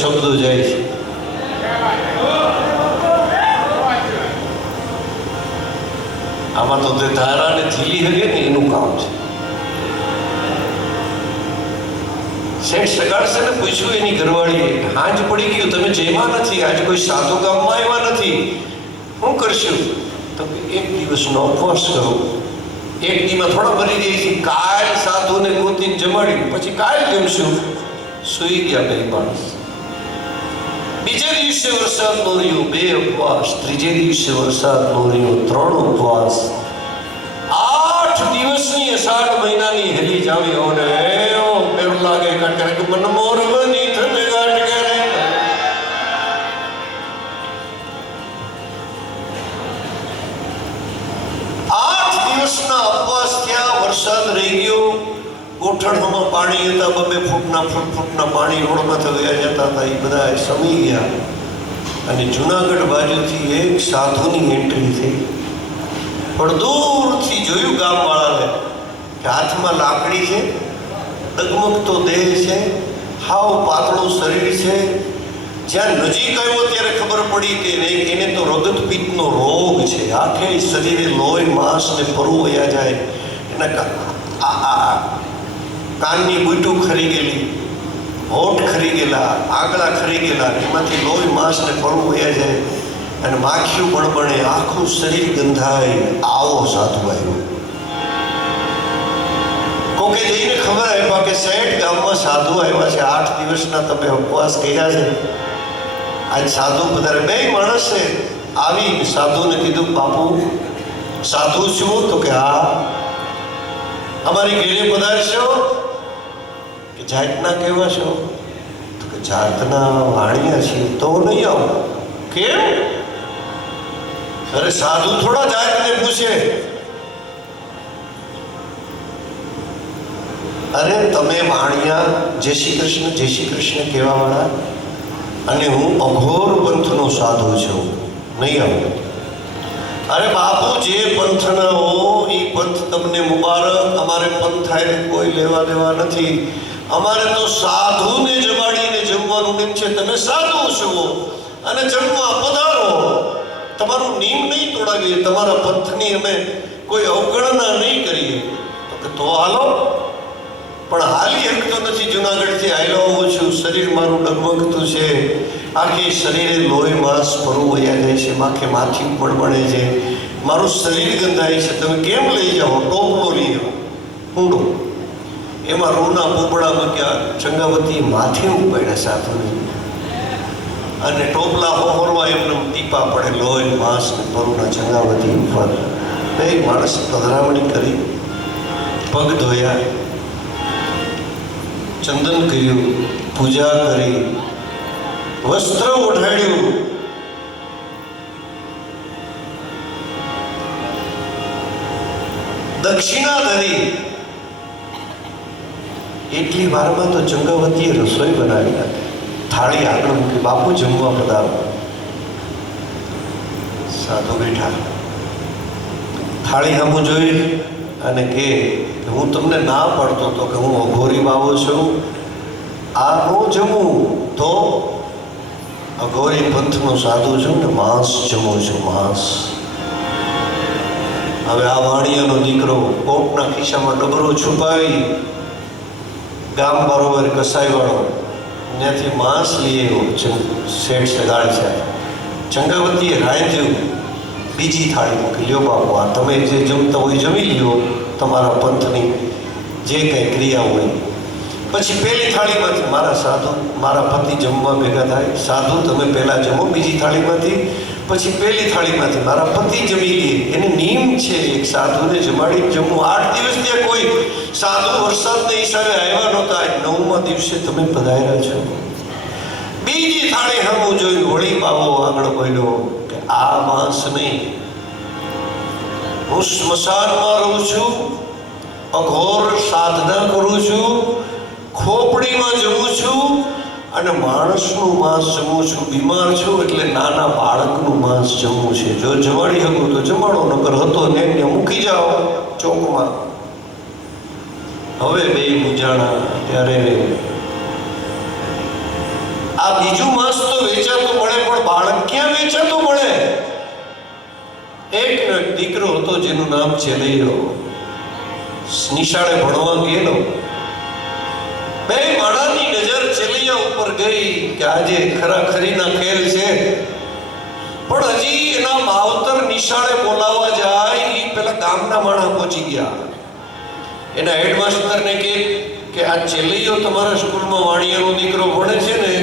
શબ્દો જાય છે. આમાં તો તે ધારાને ઝીલી હગે ને એનું કામ છે. શેઠ સગાડશે ને પૂછ્યું એની ઘરવાળીએ, હાંજ પડી ગયું, તમે જેમાં નથી, આજે કોઈ સાધુ ગામમાં આવ્યા નથી, શું કરશું? તો એક દિવસનો ઉપવાસ કરો. એક દીમાં થોડા મરી જાય છે. કાલ સાધુને ગોતીને જમાડી, પછી કાલ જમશું. સુઈ ગયા બે માણસ. બીજે દિવસે વરસાદ નો રહ્યો, 2 ઉપવાસ. ત્રીજે દિવસે વરસાદ નો રહ્યો, 3 ઉપવાસ. 8 દિવસની અષાઢ મહિનાની હેલી જાવી હોને પેર લાગે કાટકે કે મન મોર બની થને ગાટ કરે. 8 દિવસના ઉપવાસ થયા. વરસાદ રહી ગયો. ગોઠણમાં પાણી હતા, 2 ફૂટના પાણી રોડમાં વયા જતા હતા. એ બધા સમી ગયા. અને જુનાગઢ બાજુથી એક સાધુની એન્ટ્રી થઈ. પણ દૂરથી જોયું ગામવાળાને કે હાથમાં લાકડી છે, ડગમગતો દેહ છે, હાવ પાતળું શરીર છે. જ્યાં નજીક આવ્યો ત્યારે ખબર પડી કે એને તો રગતપિત્તનો રોગ છે. આખે શરીરે લોહી માંસ ને પરુ વયા જાય. એના કાનની બૂટું ખરી ગયેલી, હોઠ ખરી ગયેલા, આંગળા ખરી ગયેલા, એમાંથી લોહી માંસ ને પરુ વયા જાય. અને માખીઓ બળબણે, આખું શરીર ગંધાય. આવો સાધુ આવ્યો. કોકે જઈને ખબર આપ્યા કે શેઠ ગામમાં સાધુ આવ્યા છે, 8 દિવસના તમે ઉપવાસ કર્યા છે, આજ સાધુ પધારે. 2 માણસે આવી સાધુને કીધું, બાપુ સાધુ છું? તો કે હા. અમારી ઘેરે પધારશો? કે જાતના કેવા છો? તો કે જાતના વાણિયા છીએ. તો નહીં આવો. કેમ? અરે સાધુ થોડા જાતને પૂછે. અરે તમે વાણિયા, જય શ્રી કૃષ્ણ કહેવા વાળા, અને હું અઘોર પંથનો સાધુ છું, નહીં આવું. અરે બાપુ જે પંથના હો એ પંથ તમને મુબારક. અમારે પંથ થાય કોઈ લેવા દેવા નથી. અમારે તો સાધુને જમાડીને જમવાનું નિયમ છે. તમે સાધુ છો અને જમવા પધારો. તમારું નિયમ નહીં તોડાવીએ, તમારા પંથની અમે કોઈ અવગણના નહીં કરીએ. તો હાલો. પણ હાલી શકતો નથી. જુનાગઢથી આવેલો હોઉં છું, શરીર મારું ડગમગતું છે, આખી શરીરે લોહી માંસ પરુ વયા જાય છે, માથી પણ બળે છે, મારું શરીર ગંધાય છે. તમે કેમ લઈ જાઓ? ટોપલો લઈ જાઓ, ઊંડો. એમાં રૂના પોપડા મૂક્યા. ચંગાવતી માથે ઉપાડ્યા સાધુને, અને ટોપલા હોરવા એમને ટીપા પડે લોહી માંસ ને પરુના ચંગાવતી ઉપર. એક માણસ પધરામણી કરી, પગ ધોયા, ચંદન કર્યું, પૂજા કરી, વસ્ત્ર ઓઢાડ્યું. દક્ષિણા ધરી. એટલી વારમાં તો ચંગાવતીએ રસોઈ બનાવી નાખી. થાળી આગળ મૂકી, બાપુ જમવા પધારો. સાધુ બેઠા, થાળી સામું જોઈ અને કે હું તમને ના પડતો તો કે હું અઘોરી બાવો છું, આ નો જમું. તો અઘોરી પંથનો સાધુ છું ને, માંસ જમું છું, માંસ. હવે આ વાણિયાનો દીકરો કોટના ખિસ્સામાં ડબરો છુપાવી ગામ બરોબર કસાઈવાળો ત્યાંથી માંસ લઈ આવ્યો. શેઠ સગાડ છે. ચંગાવતીએ રાંધ્યું, બીજી થાળી મૂકી. લ્યો બાપુ, આ તમે જે જમતા હોય જમી લ્યો, તમારા પંથની જે કંઈ ક્રિયા હોય. પછી પહેલી થાળીમાંથી મારા પતિ જમવા ભેગા થાય. સાધુ તમે પહેલાં જમો બીજી થાળીમાંથી, પછી પહેલી થાળીમાંથી મારા પતિ જમી લે. એને નિયમ છે એક સાધુને જમાડી જમવું. 8 દિવસ ત્યાં કોઈ સાધુ વરસાદના હિસાબે આવ્યા નહોતા. આજ 9મા દિવસે તમે પધાર્યા છો. બીજી થાળી હમું જોઈ વળી બાબો આગળ બોલ્યો કે આ માંસ નહીં, હું સ્મશાનમાં રહું છું, અઘોર સાધના કરું છું, ખોપડીમાં જમું છું અને માણસનું માંસ જમું છું. બીમાર છું એટલે નાના બાળકનું માંસ જમવું છે. જો જમાડી શકું તો જમાડો, નકર હતો ને મૂકી જાઓ ચોકમાં. હવે બે મૂંઝાણા. ત્યારે આ બીજું માંસ તો વેચાતું મળે, પણ બાળક ક્યાં વેચાતું મળે? એકનો એક દીકરો હતો જેનું નામ ચેલૈયો, નિશાળે ભણવા ગયેલો. બે માણાની નજર ચેલૈયા ઉપર ગઈ કે આજે ખરાખરીના ખેલ છે, પણ હજી એના માવતર નિશાળે બોલાવવા જાય એ પેલા ગામના માણા પહોંચી ગયા. એના હેડમાસ્ટરને કે આ ચેલૈયો તમારા સ્કૂલમાં વાણિયાનો દીકરો ભણે છે ને,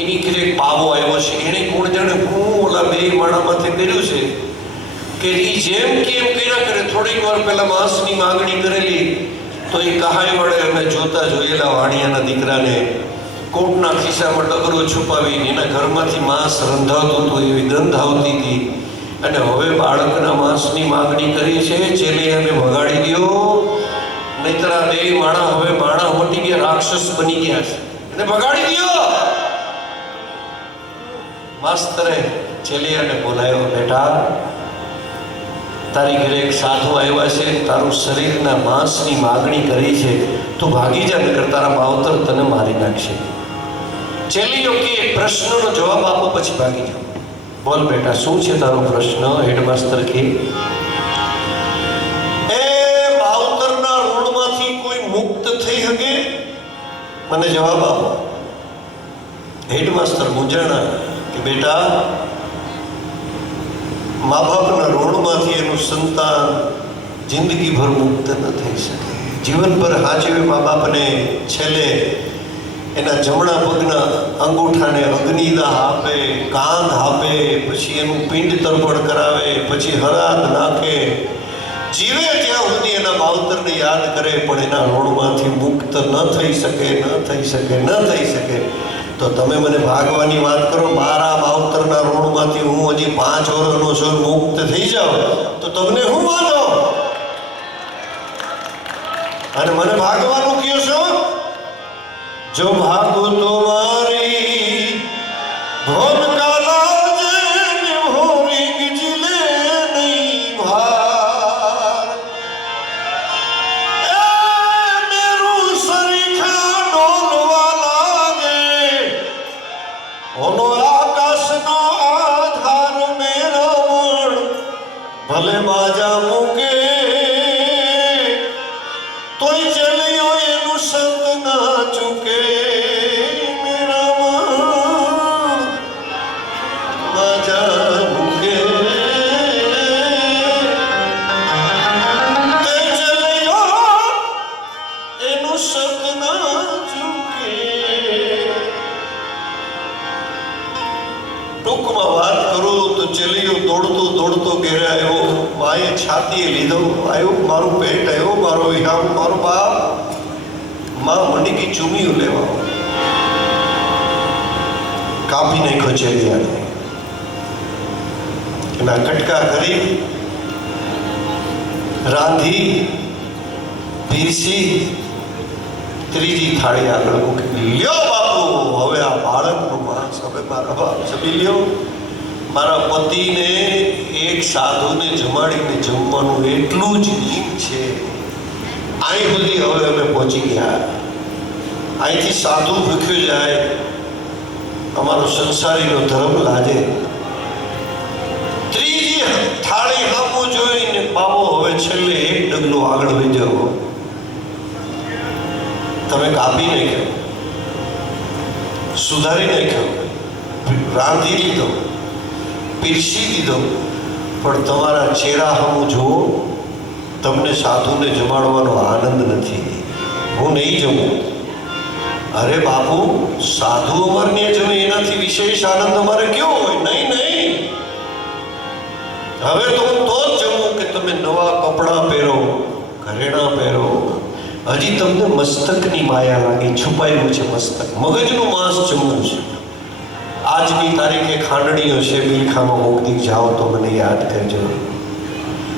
એની ઘરે પાવો આવ્યો છે. એને કોણ જાણે હું ઓલા બે માણામાંથી કર્યું છે કે એ જેમ કેમ કર્યા કરે. થોડીક વાર પહેલા માંસની માંગણી કરેલી તો એ કહાઈ વડે અમે જોતા જોયેલા વાણિયાના દીકરાને કોટના ખિસ્સામાં ડગરો છુપાવીને એના ઘરમાંથી માંસ રંધાતું હતું, એવી ગંધ આવતી હતી. અને હવે બાળકના માંસની માંગણી કરી છે, ચેલૈયાને ભગાડી દો, નહીતર આ બે માણા હવે માણા મટી ગયા, રાક્ષસ બની ગયા છે, એને ભગાડી દો. માસ્તરે ચેલૈયાને બોલાયો, બેટા તારી ઘરે એક સાધુ આવ્યા છે, તારું શરીરના માંસની માગણી કરી છે, તું ભાગી જા, નકર તારા માવતર તને મારી નાખશે. ચેલૈયો કે પ્રશ્નનો જવાબ આપો પછી ભાગી જાઓ. બોલ બેટા શું છે તારો પ્રશ્ન? હેડમાસ્ટર કે એ માવતરના ઋણમાંથી કોઈ મુક્ત થઈ શકે? મને જવાબ આપો. હેડમાસ્ટર મૂંઝાણા કે બેટા મા બાપના ઋણમાંથી એનું સંતાન જિંદગીભર મુક્ત ન થઈ શકે. જીવનભર હાચવે મા બાપને, છેલ્લે એના જમણા પગના અંગૂઠાને અગ્નિદાહ આપે, કાંધ આપે, પછી એનું પિંડ તર્પણ કરાવે, પછી હરાદ નાખે, જીવે ત્યાં સુધી એના માવતરને યાદ કરે, પણ એના ઋણમાંથી મુક્ત ન થઈ શકે, ન થઈ શકે, ન થઈ શકે. તો તમે મને ભાગવાની વાત કરો, મારા માવતરના ઋણમાંથી હું હજી 5 વર્ષનો છું, મુક્ત થઈ જાઉં તો તમને હું વાંધો? અને મને ભાગવાનું કયો છો? જો ભાગો તો મારી ભોન કાલા જેને ભોરિંગ જીલે નહીં ભાર, એ મેરું સરીખા ડોલવા લાગે, ઓનો આકાશનો આધાર મેરો મણ ભલે બાજા મૂકે તોય ચેલૈયો એનું સંગ ના ચૂકે. મેરા મન બાજા મૂકે તે ચેલૈયો એનું સંગ ના ચૂકે. ટૂંકમાં વાત કરું તો ચેલૈયો દોડતો દોડતો ઘેરે આવ્યો. માએ છાતીએ લીધો, આવ્યો મારું પેટ, આવ્યો મારો વિહામ, મારો બાપ. માં મનીકી ચૂમીઓ લેવા કાપી નાખ્યો ચેલૈયાને. એના કટકા કરી, રાંધી, પીરસી, ત્રીજી થાળી આગળ મૂકી. લ્યો બાપુ, હવે આ બાળકનું માંસ હવે મારા બાપ જમી લ્યો. મારા પતિને એક સાધુને જમાડીને જમવાનું એટલું જ નિયમ છે. અહીં સુધી હવે અમે પહોંચી ગયા. અહીંથી સાધુ ભૂખ્યો જાય, અમારો સંસારીનો ધર્મ લાજે. ત્રીજી થાળી સામું જોઈને બાબો હવે છેલ્લે એક ડગલું આગળ વહી જાઓ. તમે કાપી નાખ્યો, સુધારી નાખ્યો, રાંધી લીધો, પીરસી દીધો, પણ તમારા ચહેરા સામું જુઓ, તમને સાધુને જમાડવાનો આનંદ નથી. હું નહીં જમું. અરે બાપુ, સાધુ અમારને જમે એનાથી વિશેષ આનંદ અમારે કેવો હોય? નહીં નહીં, હવે તો હું તો જ જમું કે તમે નવા કપડાં પહેરો, ઘરેણાં પહેરો. હજી તમને મસ્તકની માયા લાગી, છુપાયેલું છે મસ્તક, મગજનું માંસ જમવું છે. આજની તારીખે ખાંડણીઓ છે, બિલખામાં મોકલી જાઓ તો મને યાદ કરજો.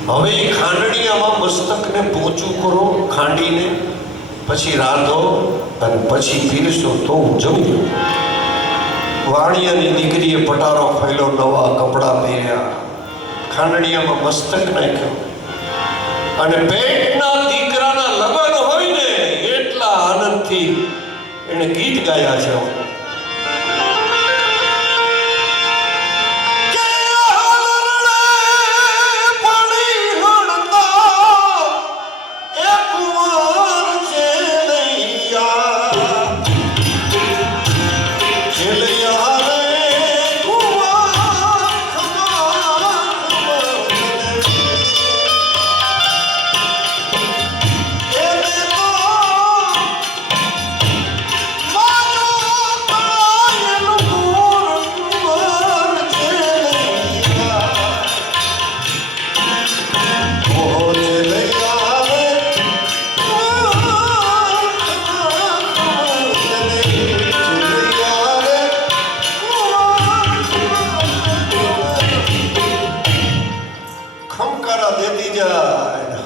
હવે એ ખાંડણીયામાં મસ્તકને પોચું કરો, ખાંડીને પછી રાંધો અને પછી પીરસો તો હું જમી લઉં. વાણિયાની દીકરીએ પટારો ફેલો, નવા કપડાં પહેર્યા, ખાંડણીયામાં મસ્તક નાખ્યો, અને પેટના દીકરાના લગ્ન હોય ને એટલા આનંદથી એણે ગીત ગાયા છે.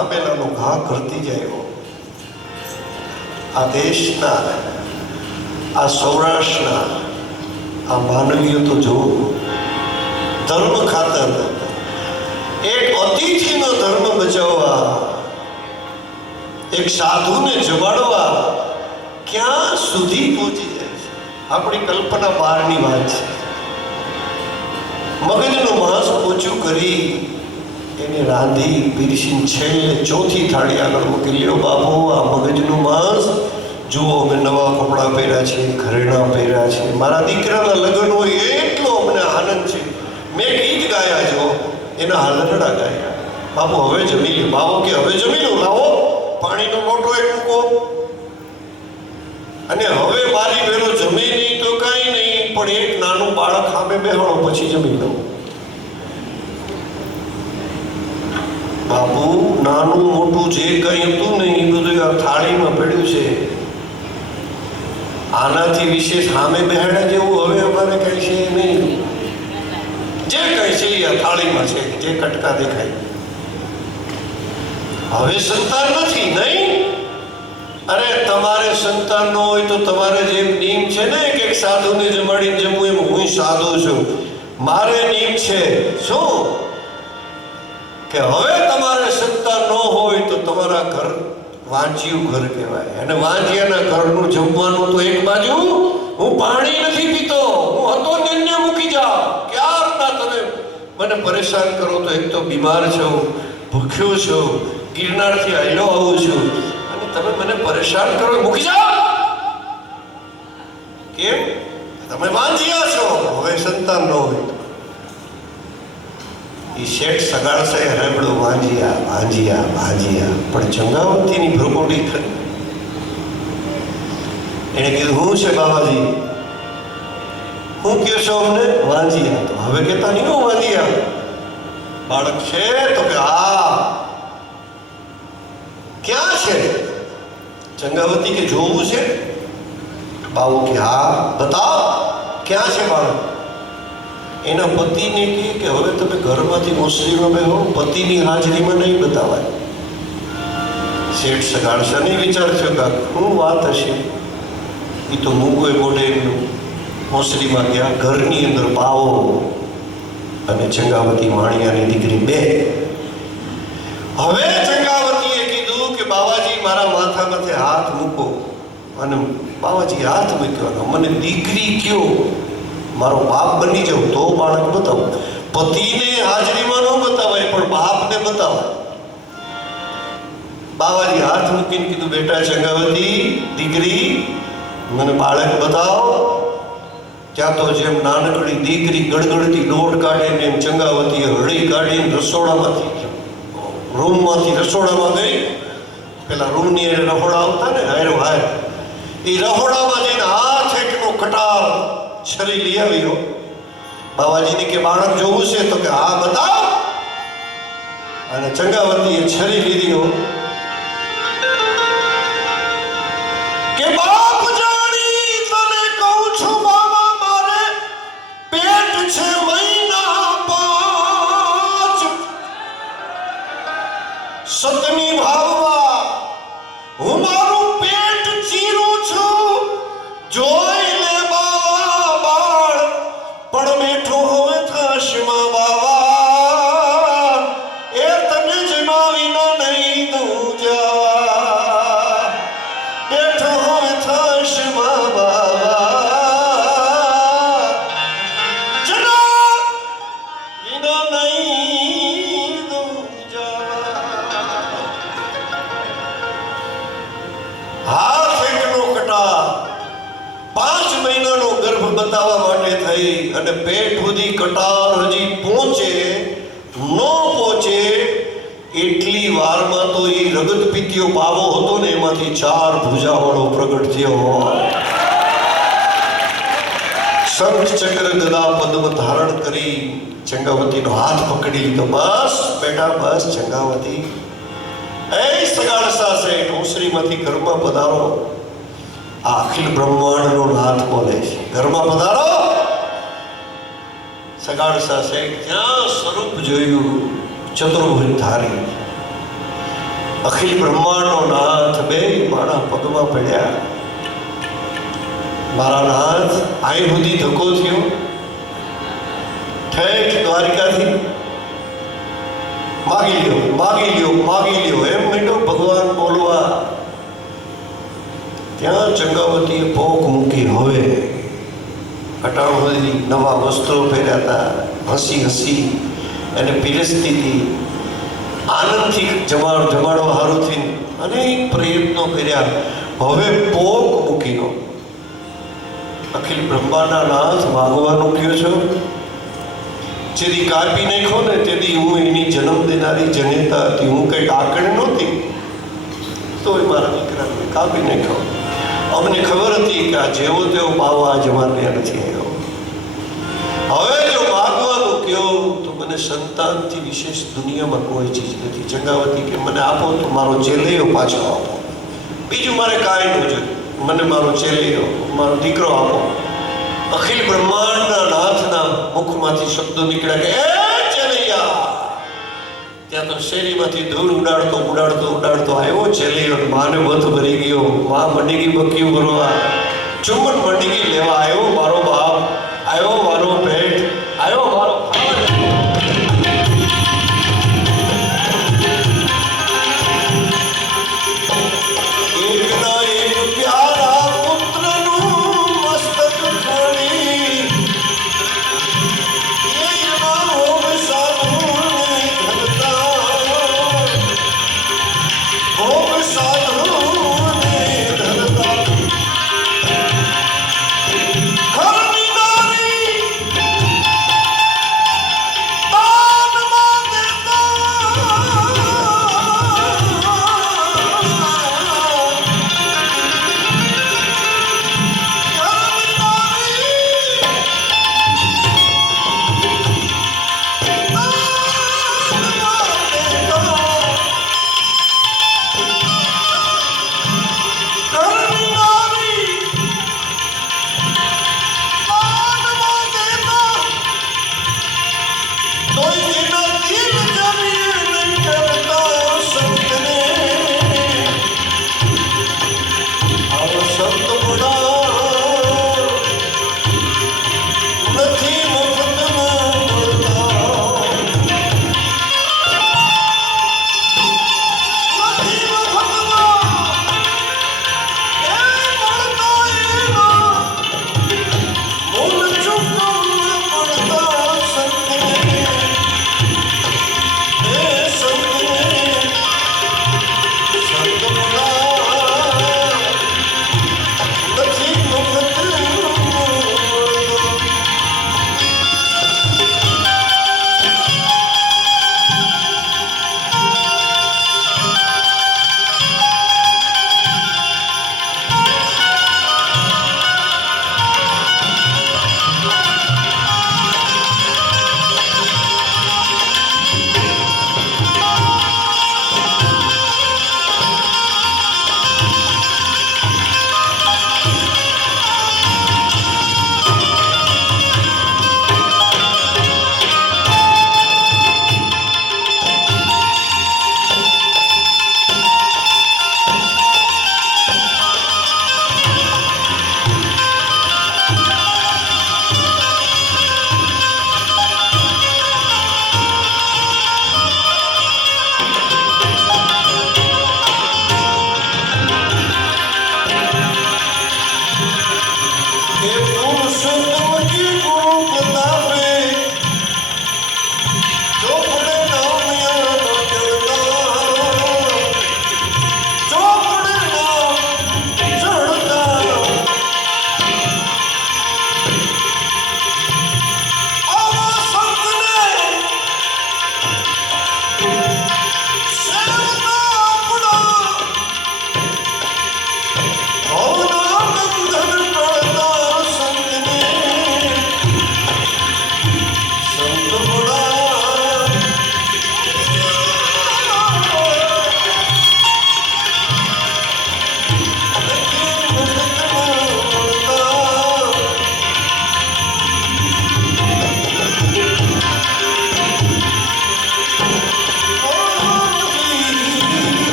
હામેલાનો ઘા કરતી જાય. આ દેશના, આ સૌરાષ્ટ્રના આ માનવીઓ તો જુઓ, ધર્મ ખાતર એક અતિથિનો ધર્મ બચાવવા, એક સાધુને જમાડવા ક્યાં સુધી પહોંચી જાય છે. આપણી કલ્પના બહારની વાત છે. મગજનું માંસ પોચું કરી એને રાંધી પીરસીને છેલ્લે ચોથી થાળી આગળ મૂકી લ્યો બાપુ આ મગજનું માંસ જુઓ, અમે નવા કપડાં પહેર્યા છે, ઘરેણાં પહેર્યા છે, મારા દીકરાના લગ્ન હોય એટલો અમને આનંદ છે. મેં ગીત ગાયા જો, એના હાલરડા ગાયા. બાપુ હવે જમી લે. બાપુ કે હવે જમી લો, લાવો પાણીનો લોટો એક મૂકો. અને હવે બારી ભેરો જમે નહીં તો કાંઈ નહીં, પણ એક નાનું બાળક સામે બેહાડો પછી જમી લો. બાપુ નાનું મોટું જે કંઈ હતું ને એ બધું આ થાળીમાં પડ્યું છે. આનાથી વિશેષ સામે બેહાડ્યા જેવું હવે અમારે કઈ છે નહીં. જે કઈ છે એ આ થાળીમાં છે, જે કટકા દેખાય. હવે સંતાન નથી નહીં. અરે તમારે સંતાન ન હોય તો તમારે જેમ નિયમ છે ને કે એક સાધુને જમાડીને જમવું, એમ હું સાધુ છું, મારે નિયમ છે શું કે હવે તમારે સંતાન ન હોય તો તમારા ઘર વાંચ્યું ઘર કહેવાય. અને વાંચ્યાના ઘરનું જમવાનું તો એક બાજુ હું પાણી નથી પીતો, હું હતો જન્ય મૂકી જાઓ. ક્યારના તમે મને પરેશાન કરો તો એક તો બીમાર છો, ભૂખ્યો છો, ગિરનારથી આવેલો આવું છું, અને તમે મને પરેશાન કરો, મૂકી જાઓ. કેમ? તમે વાંચ્યા છો, હવે સંતાન ન હોય. એ શેઠ સગાડશે રેબડું વાંજિયા વાંજિયા વાંજિયા, પણ ચંગાવતીની ભ્રુકુટી ખરી. એને કીધું હું છે બાબાજી, હું કહો છો અમને? વાંજિયા. તો હવે કહેતા નહીં હું વાંજિયા. બાળક છે તો કે હા. ક્યાં છે? ચંગાવતી કે જોવું છે. બાબુ કે હા બતાવ ક્યાં છે બાળક. એના પતિને કહે કે હવે તમે ઘરમાંથી ઓસરીમાં બેહો, પતિની હાજરીમાં નહીં બતાવાય. શેઠ સગાડશે નહીં વિચારશો કે શું વાત હશે. એ તો મૂગોએ મોઢે ઓસરીમાં ગયા. ઘરની અંદર પાવો અને ચંગાવતી માણિયાની દીકરી બે. હવે ચંગાવતીએ કીધું કે બાવાજી મારા માથા માથે હાથ મૂકો. અને બાવાજી હાથ મૂક્યો. મને દીકરી કયો, મારો બાપ બની જાઉં તો બાળક બતાવો. પતિને હાજરીમાં ન બતાવાય પણ બાપને બતાવાય. બાવાજી હાથ મૂકીને કીધું બેટા ચંગાવતી દીકરી મને બાળક બતાવો. ત્યાં તો જેમ નાનકડી દીકરી ગડગડતી દોડ કાઢે ને એમ ચંગાવતીએ હળી કાઢીને રસોડામાંથી રૂમમાંથી રસોડામાં ગઈ. પેલા રૂમની એને રહોડા આવતા ને હારો હાર, એ રહોડામાં જઈને હાથ એકનો કટાર છરી લઈ આવ્યો. બાવાજીને કે બાળક જોવું છે? તો કે હા બતાવ. અને ચંગાવતીએ છરી લીધી કે બાપ જાણી તને કહું છું બાબા, મારે પેટ છે મહિના 5, સતની ભાવવા હું મારું પેટ ચીરું છું. જોઈ લે બાવા બાળ પણ બેઠો હવે થાશમાં બાવા, એ તને જમાવીને નહીં દઉં જવા. બેઠો હવે થાશમાં બાવા, જમાવીને નહીં દઉં જવા. હાથ એકનો કટા 5 મહિનાનો ગર્ભ બતાવવા માટે થઈ અને પેટ સુધી કટાર હજી પહોંચે ન પહોંચે એટલી વારમાં તો એ રગત પીતીઓ પાવો હતો ને એમાંથી 4 ભુજાઓળો પ્રગટ થયો. શંખ ચક્ર ગદા પદ્મ ધારણ કરી ચંગાવતીનો હાથ પકડી લીધો. બસ બેટા બસ ચંગાવતી, એ સગાડસા શેઠ ઓસરીમાંથી ઘરમાં પધારો. આ અખિલ બ્રહ્માંડનો નાથ બોલે છે, ઘરમાં પધારો. સગાડસા શેઠ ત્યાં સ્વરૂપ જોયું ચતુર્ભુજ ધારી. અખિલ બ્રહ્માંડનો નાથ બે મારા પગમાં પડ્યા. મારા નાથ આઈ સુધી ધક્કો થયો, ઠેઠ દ્વારિકાથી માગી લ્યો માગી લ્યો માગી લ્યો એમ મીઠો ભગવાન બોલવા. ત્યાં ચંગાવતીએ પોક મૂકી. હવે અટાણું નવા વસ્ત્રો પહેર્યા હતા, હસી હસી એને પીરસતી હતી, આનંદથી જમાડો હારુથી અનેક પ્રયત્નો કર્યા. હવે પોક મૂકીનો અખિલ બ્રહ્માંડના નાથ માગવાનું કહ્યો છો. જેથી કાપી નાખ્યો ને તેથી હું એની જન્મ દેનારી જનેતા હતી, હું કંઈ ડાકણ નહોતી, તો એ મારા દીકરાને કાપી નાખ્યો. અમને ખબર હતી કે આ જેવો તેવો પાવા જમાને નથી આવ્યો. હવે જો માગવાનું કહ્યો તો મને સંતાનથી વિશેષ દુનિયામાં કોઈ ચીજ નથી. ચંગાવતી કે મને આપો તો મારો ચેલૈયો પાછો આપો, બીજું મારે કાંઈ ન જોઈએ, મને મારો ચેલૈયો મારો દીકરો આપો. અખિલ બ્રહ્માંડના નાથના મુખમાંથી શબ્દો નીકળ્યા કે એ ચેલૈયા. ત્યાં તો શેરીમાંથી ધૂળ ઉડાડતો ઉડાડતો ઉડાડતો આવ્યો ચેલૈયો. માને વધ ભરી ગયો, મા મંડી ગઈ બક્યું ભરવા, ચુમ્બન મંડી ગઈ લેવા. આવ્યો મારો બાપ, આવ્યો મારો પેટ, આવ્યો મારો Come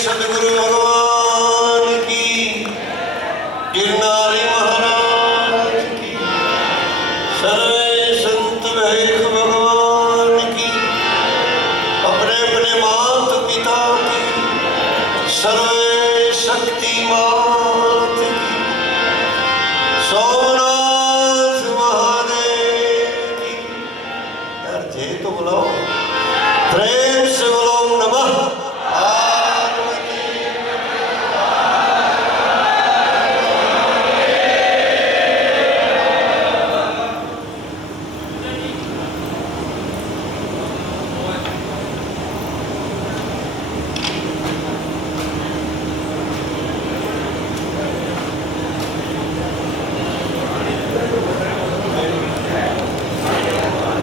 सदगुरु भगवान की, गिरनारी महाराज की, सर्वे संत भैख भगवान की, अपने अपने माता पिता की, सर्वे शक्तिमान